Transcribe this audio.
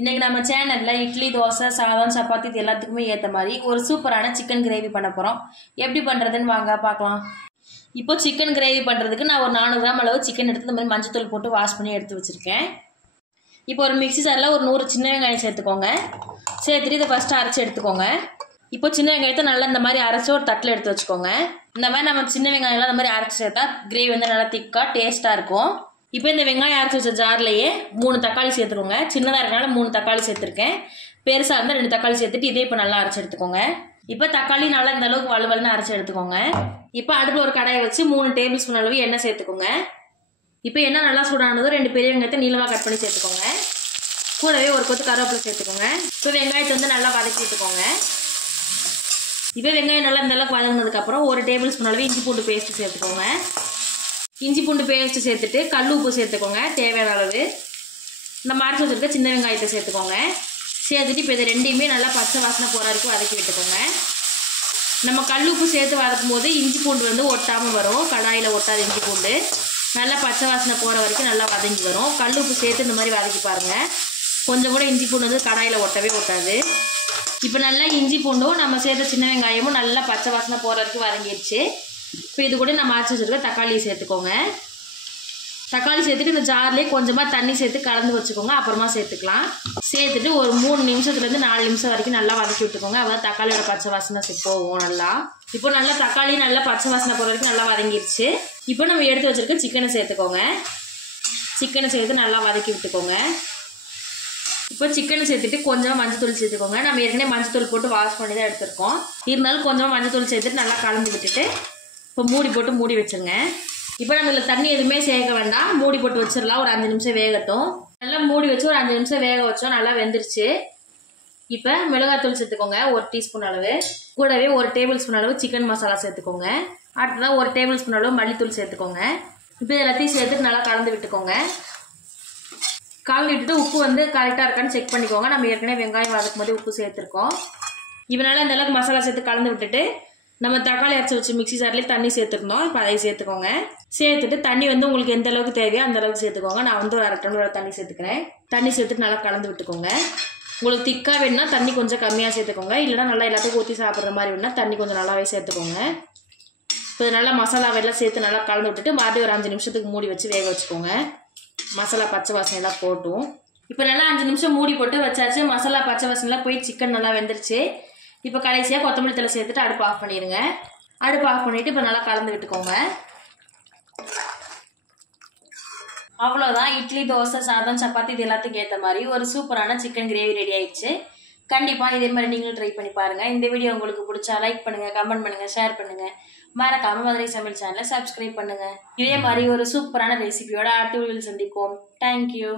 இன்னைக்கு நம்ம சேனல்ல இட்லி, தோசை, சாதம், சப்பாத்தி இது எல்லாத்துக்குமே ஏற்ற மாதிரி ஒரு சூப்பரான சிக்கன் கிரேவி பண்ண போறோம். எப்படி பண்றதுன்னு வாங்க பார்க்கலாம். இப்போ சிக்கன் கிரேவி பண்றதுக்கு நான் ஒரு 400 கிராம் அளவு சிக்கன் எடுத்து இந்த மாதிரி மஞ்சத்தூள் போட்டு வாஷ் பண்ணி எடுத்து வச்சிருக்கேன். இப்போ ஒரு மிக்ஸி ஜாரில் ஒரு 100 சின்ன வெங்காயம் சேர்த்துக்கோங்க. சேர்த்துட்டு இதை ஃபர்ஸ்ட் அரைச்சி எடுத்துக்கோங்க. இப்போ சின்ன வெங்காயத்தை நல்லா இந்த மாதிரி அரைச்சி ஒரு தட்டில் எடுத்து வச்சுக்கோங்க. இந்த மாதிரி நம்ம சின்ன வெங்காயம்லாம் இந்த மாதிரி அரைச்சி சேர்த்தா கிரேவி வந்து நல்லா திக்காக டேஸ்ட்டாக இருக்கும். இப்போ இந்த வெங்காயம் அரைச்சி வச்ச ஜார்லேயே 3 தக்காளி சேர்த்துக்கோங்க. சின்னதாக இருக்கனால 3 தக்காளி சேர்த்துருக்கேன். பெருசாக இருந்தால் 2 தக்காளி சேர்த்துட்டு இதே இப்போ நல்லா அரைச்சி எடுத்துக்கோங்க. இப்போ தக்காளி நல்லா இந்த அளவுக்கு வலுவலுன்னு அரைச்சி எடுத்துக்கோங்க. இப்போ அடுப்பில் ஒரு கடாயை வச்சு 3 டேபிள் ஸ்பூன் அளவு எண்ணெய் சேர்த்துக்கோங்க. இப்போ எண்ணெய் நல்லா சூடானதும் 2 பெரிய வெங்காயத்தை நீளமாக கட் பண்ணி சேர்த்துக்கோங்க. கூடவே ஒரு கொத்து கருவேப்பிலை சேர்த்துக்கோங்க. இப்போ வெங்காயத்தை வந்து நல்லா வதக்கி விட்டுக்கோங்க. இப்போ வெங்காயம் நல்லா இந்த அளவுக்கு வதங்கினதுக்கப்புறம் ஒரு டேபிள் ஸ்பூன் அளவு இஞ்சி பூண்டு பேஸ்ட்டு சேர்த்துக்கோங்க. இஞ்சி பூண்டு பேஸ்ட்டு சேர்த்துட்டு கல் உப்பு சேர்த்துக்கோங்க தேவையான அளவு. நம்ம அரைச்சி வச்சுருக்க சின்ன வெங்காயத்தை சேர்த்துக்கோங்க. சேர்த்துட்டு இப்போ இது ரெண்டையுமே நல்லா பச்சை வாசனை போகிற வரைக்கும் வதக்கி விட்டுக்கோங்க. நம்ம கல் உப்பு சேர்த்து வதக்கும் போது இஞ்சி பூண்டு வந்து ஒட்டாமல் வரும். கடாயில் ஒட்டாது இஞ்சி பூண்டு. நல்லா பச்சை வாசனை போகிற வரைக்கும் நல்லா வதங்கி வரும். கல் உப்பு சேர்த்து இந்த மாதிரி வதக்கி பாருங்கள். கொஞ்சம் கூட இஞ்சி பூண்டு வந்து கடாயில் ஒட்டவே ஒட்டாது. இப்போ நல்லா இஞ்சி பூண்டும் நம்ம சேர்த்த சின்ன வெங்காயமும் நல்லா பச்சை வாசனை போகிற வரைக்கும் வதங்கிடுச்சு. இப்போ இது கூட நம்ம அரைச்சி வச்சுருக்க தக்காளியை சேர்த்துக்கோங்க. தக்காளி சேர்த்துட்டு இந்த ஜார்லேயே கொஞ்சமாக தண்ணி சேர்த்து கலந்து வச்சுக்கோங்க. அப்புறமா சேர்த்துக்கலாம். சேர்த்துட்டு ஒரு 3 நிமிஷத்துலேருந்து 4 நிமிஷம் வரைக்கும் நல்லா வதக்கி விட்டுக்கோங்க. அப்போ தக்காளியோட பச்சை வாசனை போகும் நல்லா. இப்போ நல்லா தக்காளி நல்லா பச்சை வாசனை போகிற வரைக்கும் நல்லா வதங்கிடுச்சு. இப்போ நம்ம எடுத்து வச்சுருக்க சிக்கனை சேர்த்துக்கோங்க. சிக்கனை சேர்த்து நல்லா வதக்கி விட்டுக்கோங்க. இப்போ சிக்கனை சேர்த்துட்டு கொஞ்சமாக மஞ்சத்தூள் சேர்த்துக்கோங்க. நம்ம ஏற்கனவே மஞ்சத்தூள் போட்டு வாஷ் பண்ணி தான் எடுத்துருக்கோம். இருந்தாலும் கொஞ்சமாக மஞ்சத்தூள் சேர்த்துட்டு நல்லா கலந்து விட்டுட்டு இப்போ மூடி போட்டு மூடி வச்சுருங்க. இப்போ நம்ம இதில் தண்ணி எதுவுமே சேர்க்க வேண்டாம். மூடி போட்டு வச்சிடலாம். ஒரு 5 நிமிஷம் வேகட்டும். நல்லா மூடி வச்சு ஒரு 5 நிமிஷம் வேக வச்சோம். நல்லா வெந்துருச்சு. இப்போ மிளகாத்தூள் சேர்த்துக்கோங்க 1 டீஸ்பூன் அளவு. கூடவே 1 டேபிள் ஸ்பூன் அளவு சிக்கன் மசாலா சேர்த்துக்கோங்க. அடுத்ததாக 1 டேபிள் ஸ்பூன் அளவு மல்லித்தூள் சேர்த்துக்கோங்க. இப்போ எல்லாத்தையும் சேர்த்துட்டு நல்லா கலந்து விட்டுக்கோங்க. கலந்து விட்டுட்டு உப்பு வந்து கரெக்டாக இருக்கான்னு செக் பண்ணிக்கோங்க. நம்ம ஏற்கனவே வெங்காயம் வதக்கும் போது உப்பு சேர்த்துருக்கோம். இப்போ நல்லா இந்த அளவுக்கு மசாலா சேர்த்து கலந்து விட்டுட்டு நம்ம தக்காளி அரைச்சி வச்சு மிக்ஸி ஜார்லேயே தண்ணி சேர்த்துருந்தோம். இப்போ அதை சேர்த்துக்கோங்க. சேர்த்துட்டு தண்ணி வந்து உங்களுக்கு எந்த அளவுக்கு தேவையோ அந்த அளவுக்கு சேர்த்துக்கோங்க. நான் வந்து ஒரு 1/2 டம்ளர் தண்ணி சேர்த்துக்கிறேன். தண்ணி சேர்த்துட்டு நல்லா கலந்து விட்டுக்கோங்க. உங்களுக்கு திக்காக வேணும்னா தண்ணி கொஞ்சம் கம்மியாக சேர்த்துக்கோங்க. இல்லைனா நல்லா எல்லாத்துக்கும் ஊற்றி சாப்பிட்ற மாதிரி வேணும்னா தண்ணி கொஞ்சம் நல்லாவே சேர்த்துக்கோங்க. இப்போ நல்லா மசாலாவெல்லாம் சேர்த்து நல்லா கலந்து விட்டுட்டு மறுபடியும் ஒரு 5 நிமிஷத்துக்கு மூடி வச்சு வேக வச்சுக்கோங்க. மசாலா பச்சை வாசனையெல்லாம் போட்டும். இப்போ நல்லா 5 நிமிஷம் மூடி போட்டு வச்சாச்சு. மசாலா பச்சை வாசனைலாம் போய் சிக்கன் நல்லா வெந்துருச்சு. இப்போ கடைசியாக கொத்தமல்லி தழை சேர்த்துட்டு அடுப்பு ஆஃப் பண்ணிடுங்க. அடுப்பு ஆஃப் பண்ணிவிட்டு இப்போ நல்லா கலந்து விட்டுக்கோங்க. அவ்வளோதான். இட்லி, தோசை, சாதம், சப்பாத்தி இது எல்லாத்துக்கும் ஏற்ற மாதிரி ஒரு சூப்பரான சிக்கன் கிரேவி ரெடி ஆயிடுச்சு. கண்டிப்பாக இதே மாதிரி நீங்களும் ட்ரை பண்ணி பாருங்கள். இந்த வீடியோ உங்களுக்கு பிடிச்சா லைக் பண்ணுங்கள், கமெண்ட் பண்ணுங்கள், ஷேர் பண்ணுங்கள். மறக்காம மதுரை சமையல் சேனலை சப்ஸ்கிரைப் பண்ணுங்கள். இதே மாதிரி ஒரு சூப்பரான ரெசிபியோட அடுத்த வீடியோவில் சந்திப்போம். தேங்க்யூ.